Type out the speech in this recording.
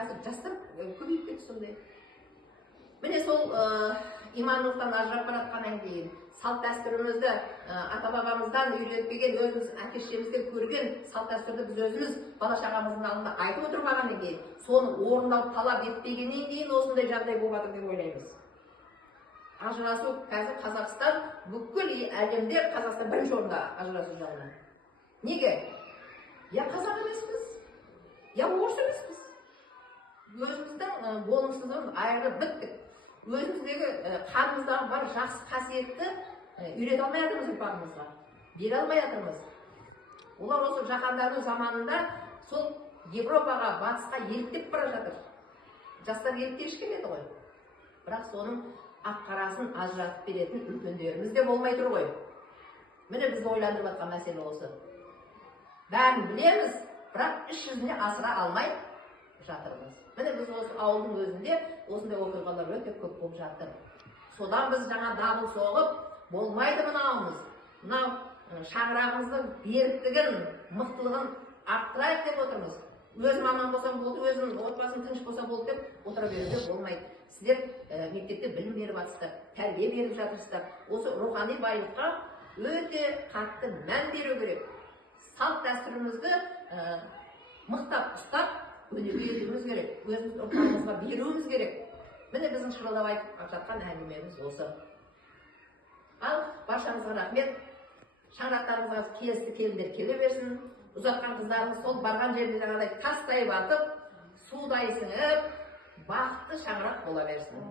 қазір жастар көбейіп кетті сондай. Міне сол имандылықтан ажырап баратқаннан кейін салт дәстүрімізді ата бабамыздан үйретпеген, өзіміз әке шешемізден көрген салт дәстүрді біз өзіміз бала шағамыздың алдында айтып отырмағаннан кейін, соны орындау талап етпегеннен кейін осындай жағдай болып жатыр деп ойлаймыз. Ажырасу қазір Қазақстан, бүкіл әлемде Қазақстан бірінші орында ажырасу жағынан. Неге? Я қазақ емеспіз, я орыс емеспіз. Өзіміздің болмысымыздан айырылып біттік. Өзіміздегі қанымыздағы бар жақсы қасиетті үйрете алмай жатырмыз ұрпағымызға, бере алмай жатырмыз. Олар осы жаһандану заманында сол Европаға, батысқа еліктеп бара жатыр. Жастар еліктегіш келеді ғой. Бірақ соның ақ-қарасын ажыратып беретін үлкендеріміз де болмай тұр ғой. Міне бізді ойландырып жатқан мәселе осы. Бәрін білеміз, бірақ іс жүзіне асыра алмай жатырмыз. Міне біз осы ауылдың өзінде осындай оқиғалар өте көп болып жатыр. Содан біз жаңа дабыл соғып, болмайды мынауымыз. Мынау шаңырағымыздың беріктігін, мықтылығын арттырайық деп отырмыз. Өзім аман болсам болды, өзім отбасым тыныш болса болды деп отыра беруге болмайды. Сіздер мектепте білім беріп жатырсыздар, тәрбие беріп жатырсыздар. Осы рухани байлыққа өте қатты мән беру керек. Салт дәстүрімізді мықтап ұстап, өнеге етуіміз керек. Өзіміз ұрпағымызға беруіміз керек. Міне біздің шырылдап айтып жатқан әңгімеміз осы. Ал баршаңызға рахмет. Шаңырақтарыңызға келісті келіндер келе берсін. Ұзатқан қыздарыңыз сол барған жерде жаңағыдай тастай батып, судай сіңіп, бақытты шаңырақ бола берсін.